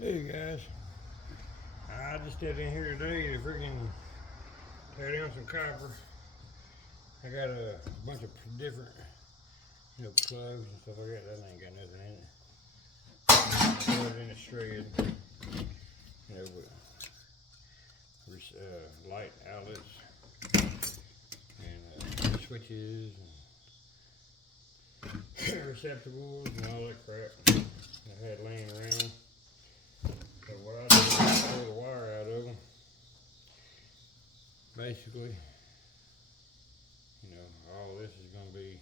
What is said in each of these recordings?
Hey guys, I just stepped in here today to freaking tear down some copper. I got a bunch of different, plugs and stuff like that. That ain't got nothing in it. Put it in a shred, with light outlets and switches and receptacles and all that crap I had laying around. So what I do is pull the wire out of them. Basically, all this is going to be,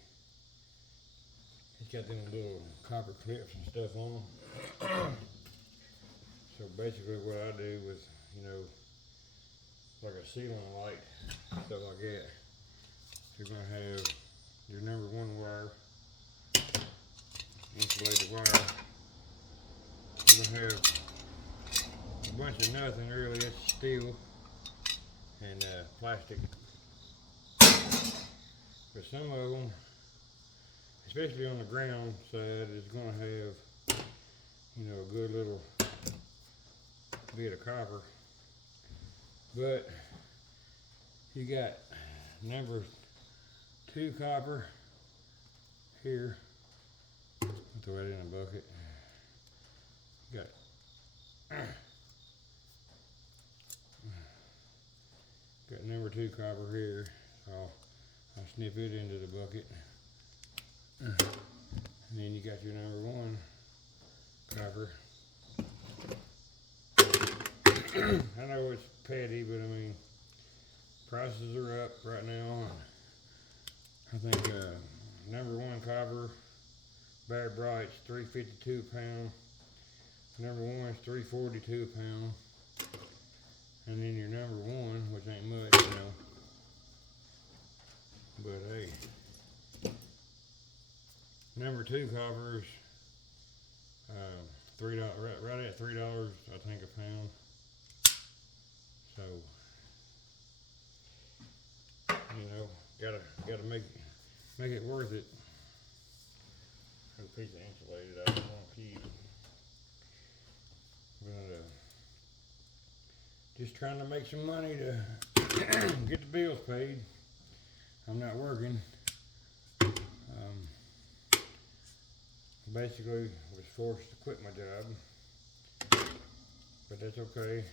it's got them little copper clips and stuff on them. So basically what I do with, like a ceiling light, stuff like that, you're going to have your number one wire, insulated wire. You're going to have a bunch of nothing really, it's steel and plastic. But some of them, especially on the ground side, is going to have, a good little bit of copper. But you got number 2 copper here. I'll throw that in a bucket. You got number 2 copper here. So I'll snip it into the bucket. And then you got your number 1 copper. I know it's petty, but I mean, prices are up right now. I think number 1 copper, Bare Bright's $3.52 a pound. Number 1 is $3.42 a pound. And then your number 1, which ain't much, but hey, number 2 copper is $3, right at $3, I think, a pound. So, gotta make it worth it. A piece of insulated I don't want to keep. But just trying to make some money to get the bills paid. I'm not working. Basically was forced to quit my job, but that's okay.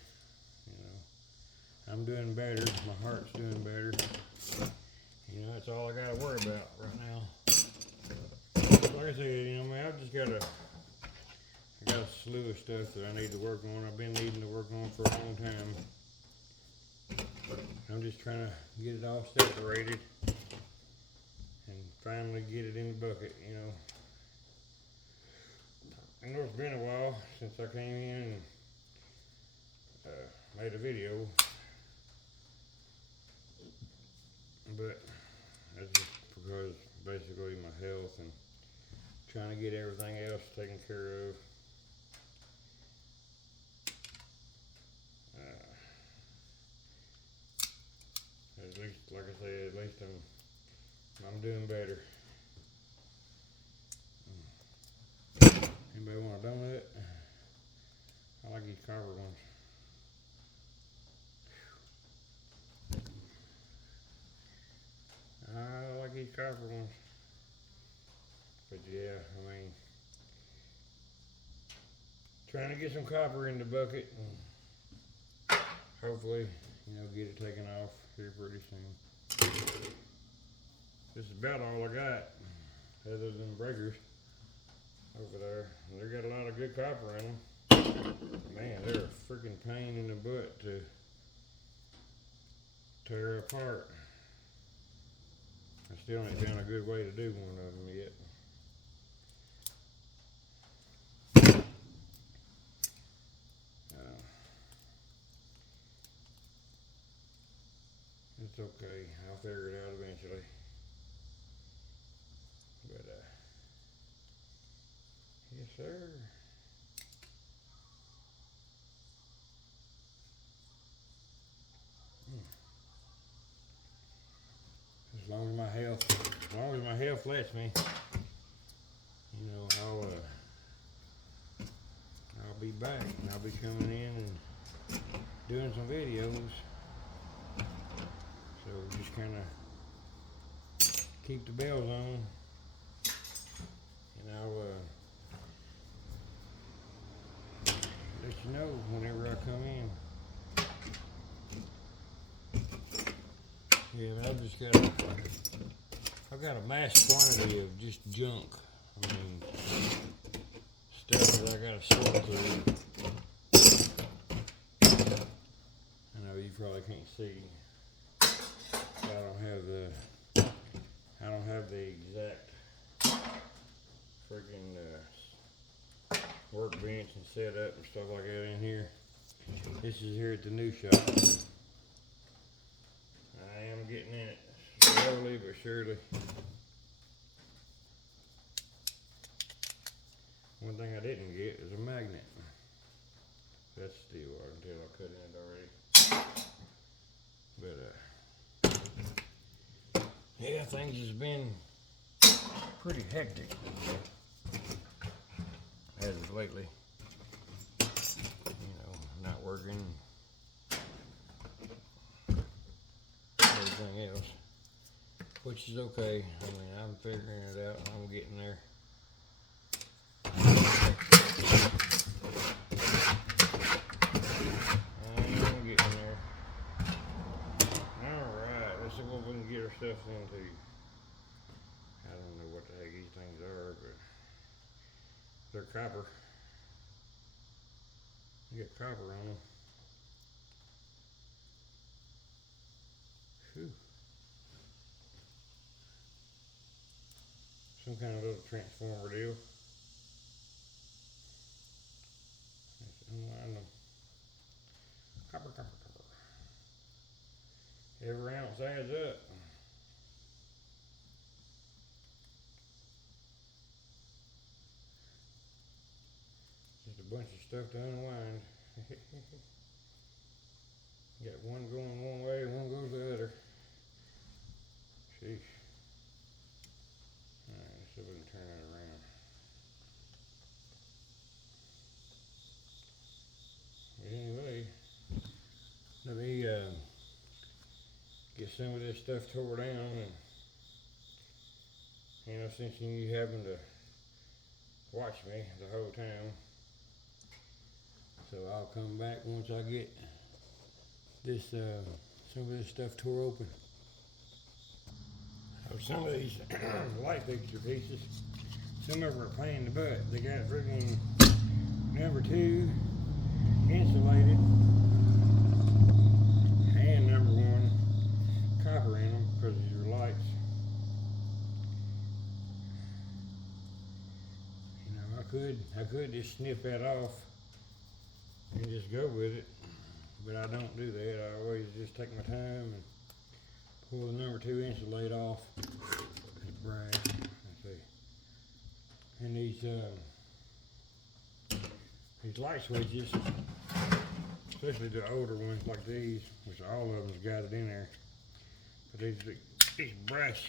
I'm doing better. My heart's doing better. That's all I gotta worry about right now. Like I said, I just got a slew of stuff that I need to work on. I've been needing to work on for a long time. I'm just trying to get it all separated and finally get it in the bucket, I know it's been a while since I came in and made a video, but that's just because basically my health and trying to get everything else taken care of. At least, like I said, at least I'm doing better. Anybody want a donut? I like these copper ones. I like these copper ones. But yeah, I mean, trying to get some copper in the bucket and hopefully, get it taken off here pretty soon. This is about all I got, other than breakers over there. They got a lot of good copper in them. Man, they're a freaking pain in the butt to tear apart. I still ain't found a good way to do one of them yet. It's okay. I'll figure it out eventually. But yes, sir. As long as my health lets me, I'll be back, and I'll be coming in and doing some videos. So just kind of keep the bells on, and I'll let you know whenever I come in. Yeah, but I've got a mass quantity of just junk. I mean, stuff that I gotta sort through. I know you probably can't see. I don't have the exact freaking workbench and setup and stuff like that in here. This is here at the new shop. I am getting in it slowly but surely. One thing I didn't get is a magnet. That's steel, I can tell I cut in it already. But yeah, things has been pretty hectic as of lately. You know, not working, everything else, which is okay. I mean, I'm figuring it out. I'm getting there. Alright, let's see what we can get ourselves into. I don't know what the heck these things are, but they're copper. You got copper on them. Whew. Some kind of little transformer deal. Copper. Every ounce adds up. Just a bunch of stuff to unwind. Got one going one way, one goes the other. Sheesh. Alright, let's see if we can turn that around. Anyway, let me get some of this stuff tore down, and you know, since you happen to watch me the whole time, so I'll come back once I get this some of this stuff tore open. Oh, some of these light fixture pieces, some of them are a pain in the butt. They got freaking number 2 insulated and number 1 copper in them because of your lights. You know, I could just snip that off and just go with it, but I don't do that. I always just take my time and pull the number 2 insulate off. It's brass. Let's see. And these light switches, especially the older ones like these, which all of them's got it in there. But these brass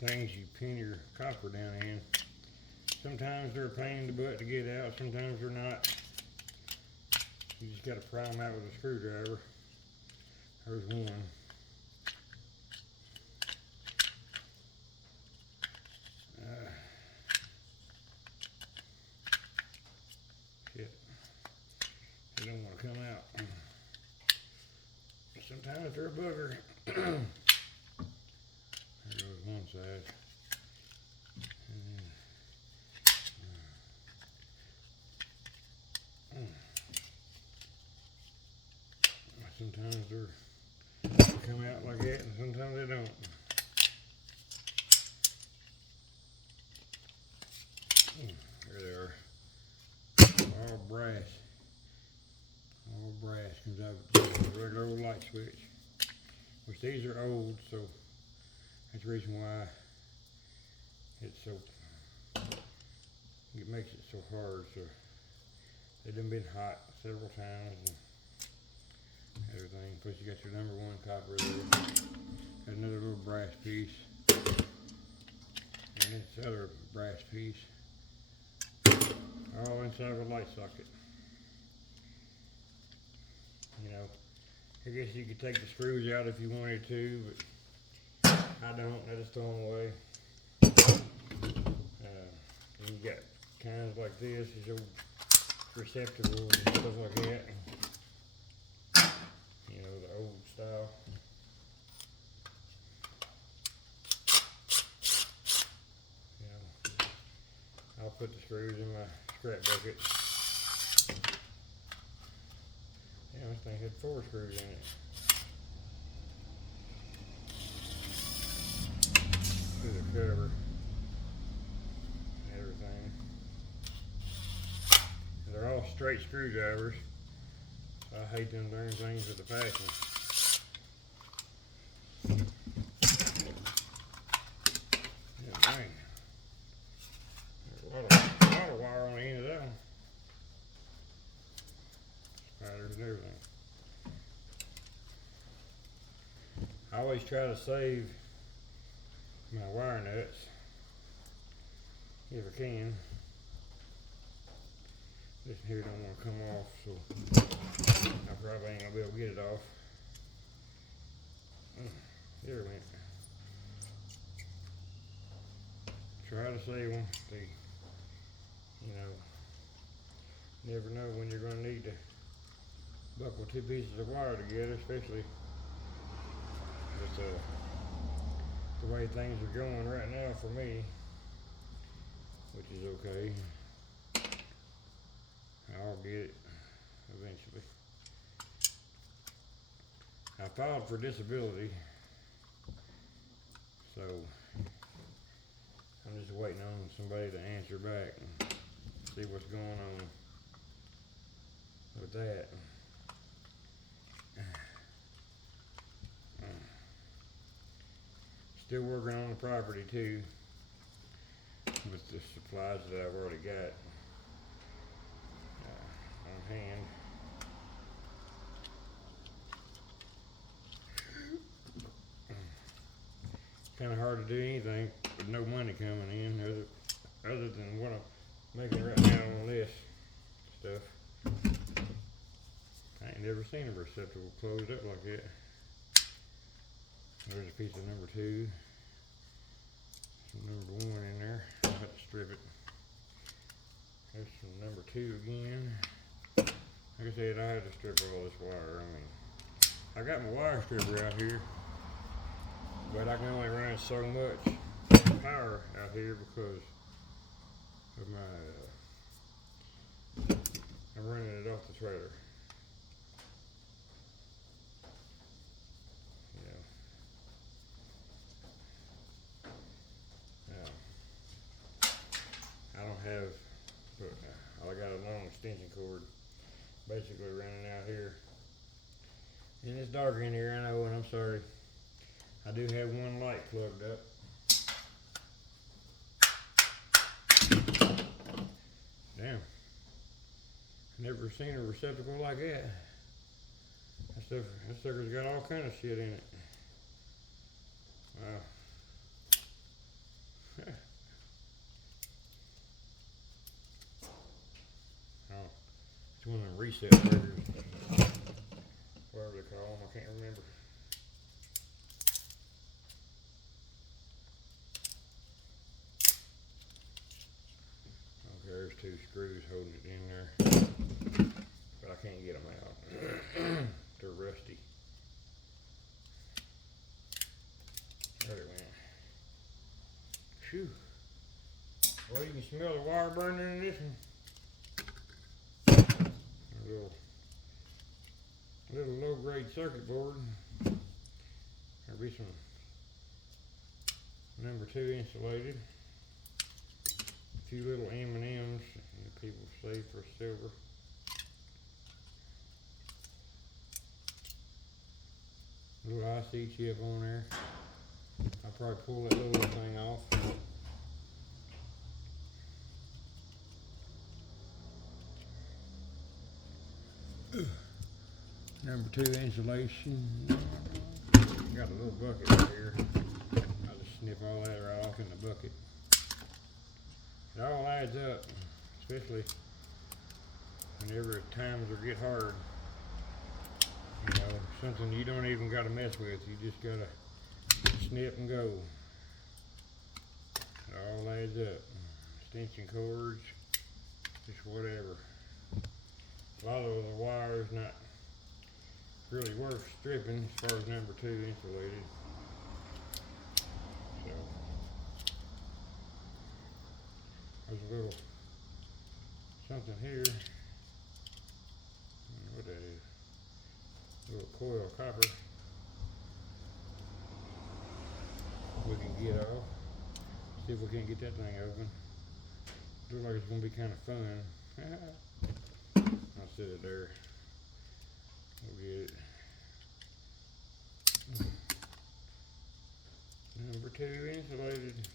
things you pin your copper down in, sometimes they're a pain in the butt to get out, sometimes they're not. You just gotta pry them out with a screwdriver. There's one. Shit. They don't want to come out. Sometimes they're a booger. There goes one side. Sometimes they come out like that, and sometimes they don't. There they are. All brass. All brass comes out of a regular old light switch. Which these are old, so that's the reason why it's so, it makes it so hard. So they've been hot several times and everything. Plus you got your number 1 copper there. Got another little brass piece. And this other brass piece. All inside of a light socket. I guess you could take the screws out if you wanted to, but I don't. I just throw them away. You got kinds like this, these old receptacles and stuff like that. You know, the old style. You know, I'll put the screws in my scrap bucket. Yeah, this thing had 4 screws in it. To the cover. Everything. They're all straight screwdrivers. I hate them darn things with the fastening. Yeah, dang. There's a lot of wire on the end of that one. Spiders and everything. I always try to save my wire nuts if I can. This here don't want to come off, so I probably ain't gonna be able to get it off. There it went. Try to save them. They, you know, never know when you're gonna need to buckle 2 pieces of wire together, especially with the way things are going right now for me, which is okay. I'll get it eventually. I filed for disability, so I'm just waiting on somebody to answer back and see what's going on with that. Still working on the property too, with the supplies that I've already got on hand. Kind of hard to do anything with no money coming in other than what I'm making right now on this stuff. I ain't never seen a receptacle closed up like that. There's a piece of number 2. Some number 1 in there. I'll have to strip it. There's some number 2 again. Like I said, I have to strip all this wire. I mean, I got my wire stripper out here, but I can only run so much power out here because of my, I'm running it off the trailer. I don't have, I got a long extension cord basically running out here. And it's dark in here, I know, and I'm sorry. I do have one light plugged up. Damn. Never seen a receptacle like that. That sucker's got all kind of shit in it. Wow. Oh, it's one of them reset triggers, whatever they call them, I can't remember. Okay, there's 2 screws holding it in there, but I can't get them out. They're rusty. There it went. Phew. Well, you can smell the wire burning in this one. A little low-grade circuit board. There'll be some number 2 insulated. A few little M&Ms that people save for silver. A little IC chip on there. I'll probably pull that little thing off. Number 2 insulation. Got a little bucket right here. I'll just snip all that right off in the bucket. It all adds up, especially whenever times will get hard. You know, something you don't even gotta mess with. You just gotta snip and go. It all adds up. Extension cords, just whatever. A lot of the wires not really worth stripping as far as number 2 insulated. So there's a little something here. I don't know what that is. A little coil of copper we can get off. See if we can't get that thing open. Looks like it's gonna be kind of fun. I'll set it there. We'll get it. Number 2 insulated.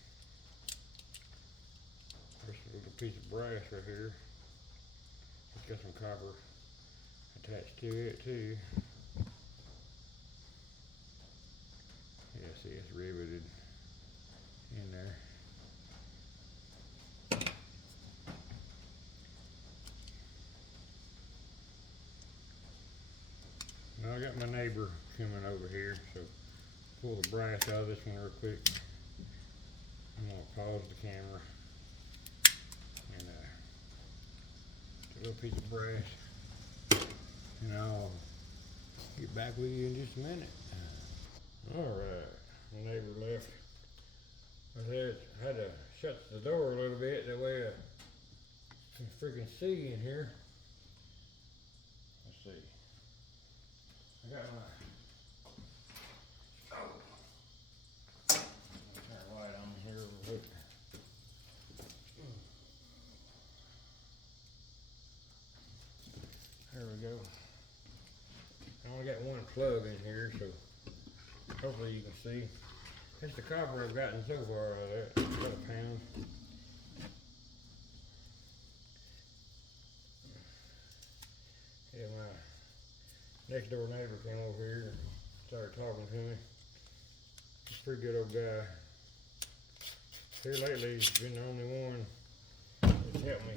There's a little piece of brass right here. It's got some copper attached to it too. Yeah, see, it's riveted in there. Now I got my neighbor coming over here, so pull the brass out of this one real quick. I'm gonna pause the camera and a little piece of brass, and I'll get back with you in just a minute. All right, my neighbor left. I had to shut the door a little bit, that way I can freaking see in here. Let's see. I got my, turn the light on here real quick. There we go. I only got one plug in here, so hopefully you can see. That's the copper I've gotten so far out of that. About a pound. Yeah, my next door neighbor came over here and started talking to me. He's a pretty good old guy. Here lately, he's been the only one that's helped me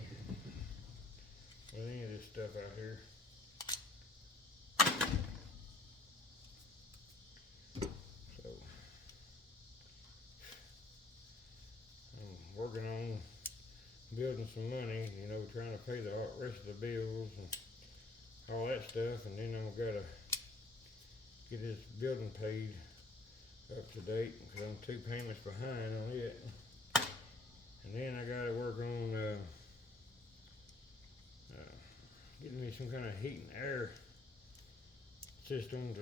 with any of this stuff out here. So, I'm working on building some money, you know, trying to pay the rest of the bills and all that stuff, and then I've got to get this building paid up to date because I'm 2 payments behind on it. And then I got to work on getting me some kind of heat and air system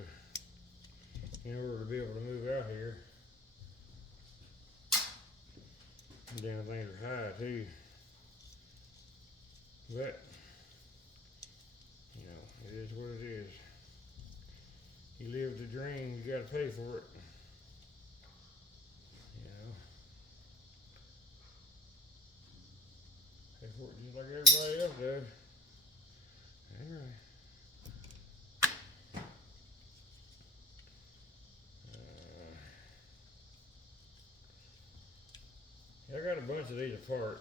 in order to be able to move out here. And then things are high too. But you know, it is what it is. You live the dream, you gotta pay for it. You know. Pay for it just like everybody else does. Alright. I got a bunch of these apart.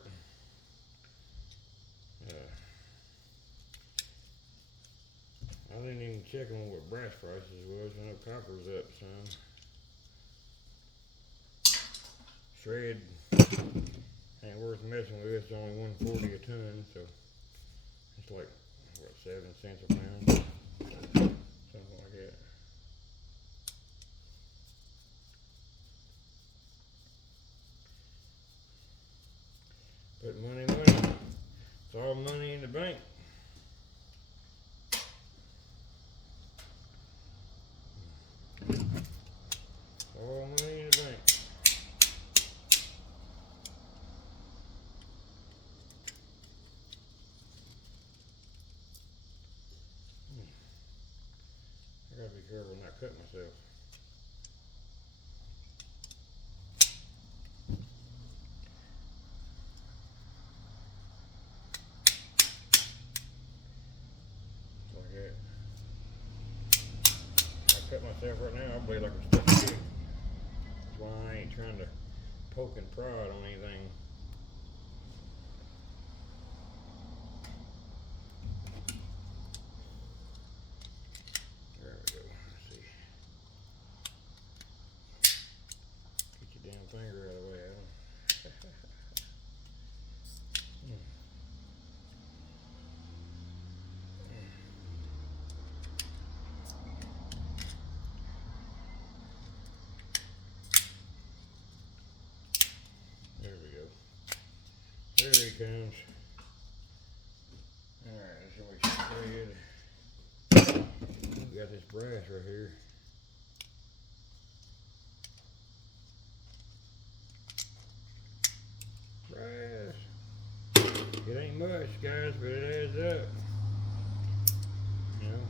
I didn't even check on what brass prices was. I know copper's up some. Shred ain't worth messing with. It's only $1.40 a ton, so it's like what, 7 cents a pound, something like that. But money, it's all money in the bank. All money in the bank. I gotta be careful not cut myself. Like that. If I cut myself right now, I'll bleed like a stuck pig. That's why I ain't trying to poke and prod on anything. There we There he comes. Alright, so we spread. We got this brass right here. Brass. It ain't much, guys, but it adds up. You know,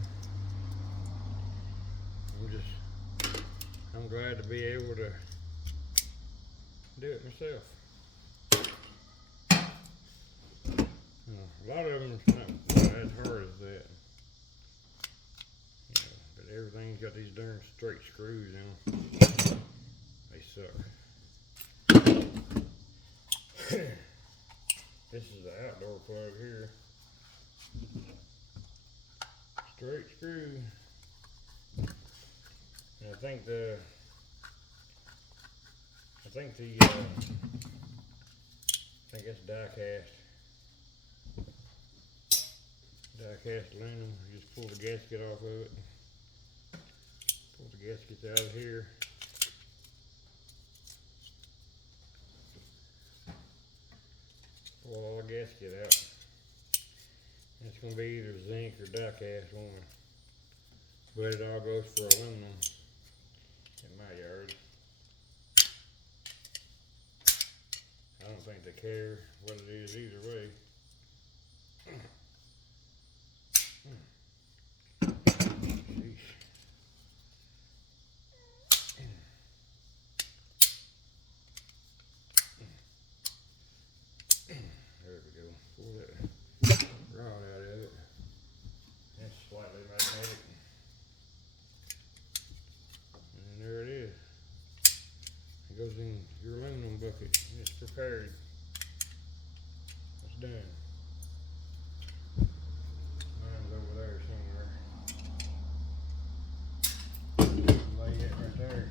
I'm glad to be able to do it myself. You know, a lot of them is not as hard as that. You know, but everything's got these darn straight screws in them. They suck. This is the outdoor plug here. Straight screw. And I think it's die cast aluminum. You just pull the gasket off of it. Pull the gaskets out of here. Pull all the gasket out. And it's going to be either zinc or die cast one. But it all goes for aluminum in my yard. I don't think they care what it is either way. Sheesh. There we go. Pull that rod out of it. It's slightly magnetic. And there it is. It goes in your aluminum bucket. It's prepared. It's done. Mine's over there somewhere. Lay it right there.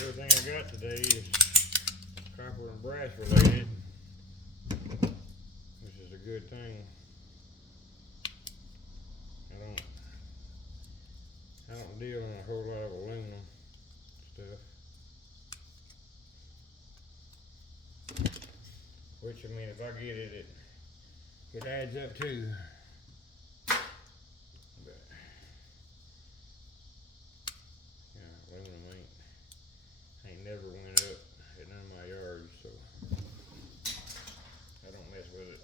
Everything I got today is copper and brass related, which is a good thing. I don't deal in a whole lot of aluminum stuff. Which, I mean, if I get it, it adds up too. But, yeah, aluminum ain't never went up at none of my yards, so I don't mess with it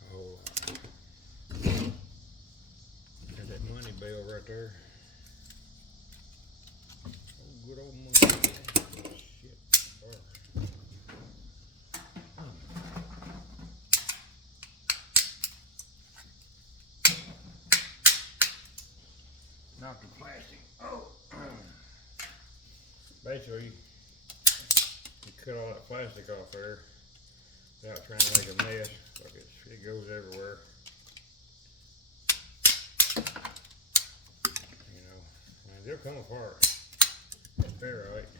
a whole lot. There's that money bell right there. Good old money. Oh, shit. Knock the plastic. Oh. Basically, you cut all that plastic off there without trying to make a mess. Like it goes everywhere. You know, and they'll come apart. That's ferrite.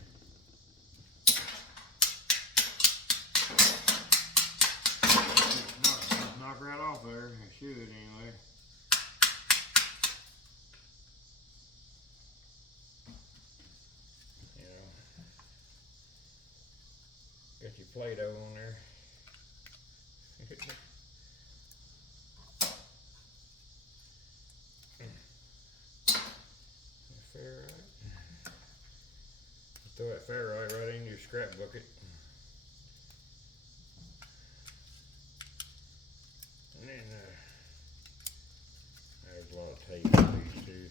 Knock right off there. It should anyway. You know, got your Play-Doh on there. Ferrite. Throw that ferrite right in your scrap bucket. And then there's a lot of tape on these too.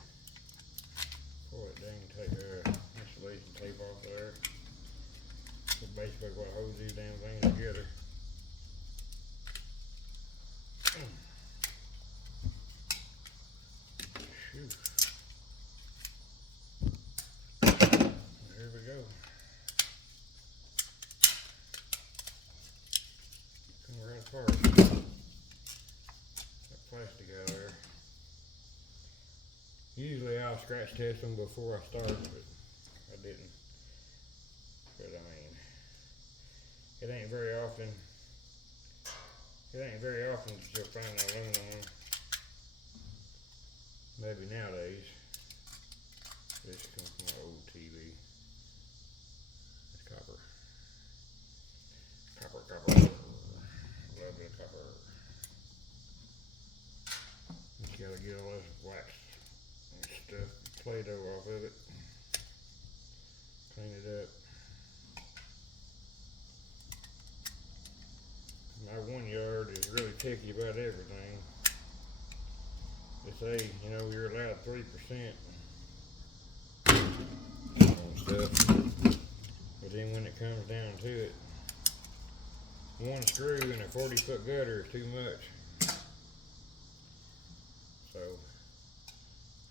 Pull that dang tape, insulation tape off there. That's basically what holds these damn things together. Shoot. There we go. Come right apart. That plastic out of there. Usually I'll scratch test them before I start, but I didn't. But I mean, it ain't very often that you'll find an aluminum one. Maybe nowadays. This comes from my old TV. It's copper. Copper. A little bit of copper. Just gotta get all this wax and stuff, Play-Doh off of it. Clean it up. My 1 yard is really picky about everything. They say, you know, you're allowed 3% on stuff, but then when it comes down to it, one screw in a 40-foot gutter is too much. So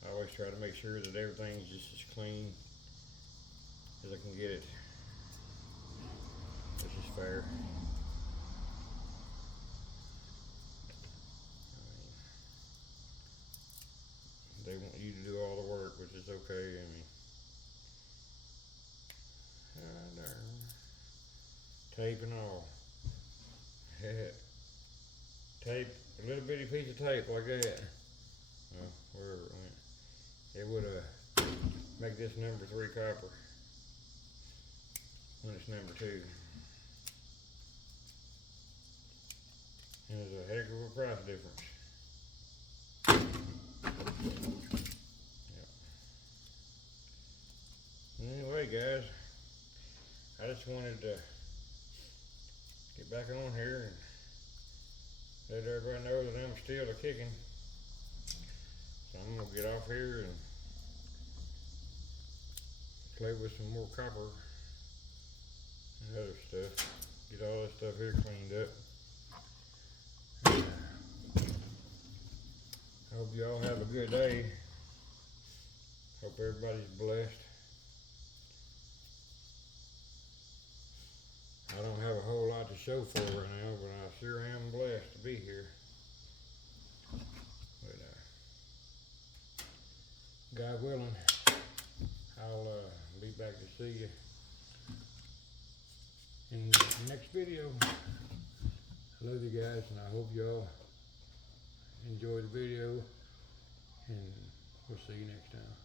I always try to make sure that everything's just as clean as I can get it, which is fair. They want you to do all the work, which is okay. I mean, tape and all. Tape, a little bitty piece of tape like that. Wherever it went, it would make this number 3 copper when it's number 2. And there's a heck of a price difference. Anyway, guys, I just wanted to get back on here and let everybody know that I'm still a-kicking. So I'm gonna get off here and play with some more copper and other stuff. Get all this stuff here cleaned up. I hope you all have a good day. Hope everybody's blessed. I don't have a whole lot to show for right now, but I sure am blessed to be here. But God willing, I'll be back to see you in the next video. I love you guys, and I hope y'all enjoy the video, and we'll see you next time.